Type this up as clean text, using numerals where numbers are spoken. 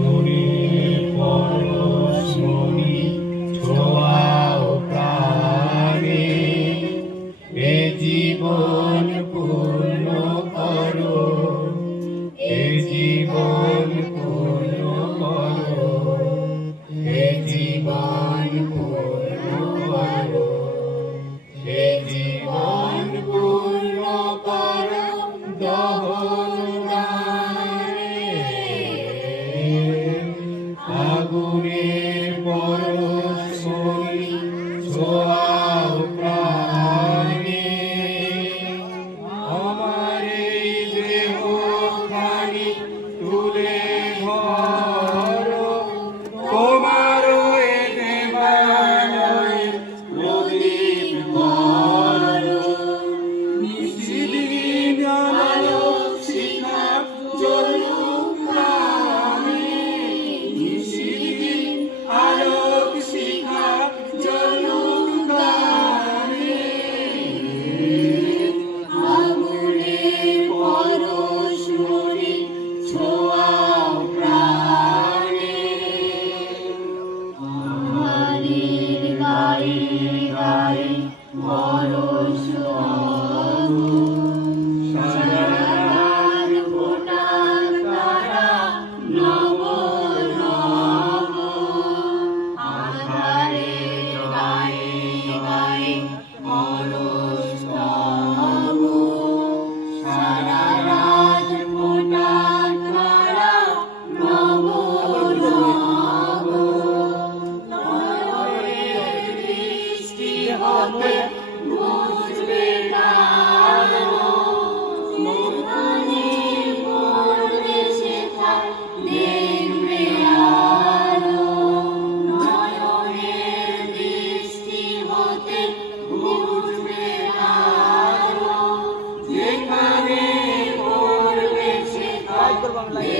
মনির পরশ মনি ছোঁয়াও প্রাণে, এ জীবন পূর্ণ করো, এ জীবন পূর্ণ করো, এ জীবন পূর্ণ করো, এ জীবন পূর্ণ করো দহন আগুনের পরশ মনি ছোঁয়াও প্রাণে, আমার এই দেহ খানি তুলে ধরো, তোমার এ দেবালয়ে প্রদীপ করো, নিশিদিন আলো শিখা জ্বলুক প্রাণে, নিশিদিন আলোক শিখা জ্বলুক প্রাণে। আগুনের পরশ মনি ছোঁয়াও প্রাণে, আমাদের গায়ে গায়ে পরশ আগুন, সারা রাত ফোটাক তারা নব নব, আঁধারের গায়ে গায়ে পরশ আগুন, সারা রাত ফোটাক তারা নব নব, নয়নের দৃষ্টি হতে বুঝবে আলো, যেখানে পড়বে সেখানে দেখবে আলো, নয়নের দৃষ্টি হতে বুঝবে আলো, যেখানে পড়বে সেখানে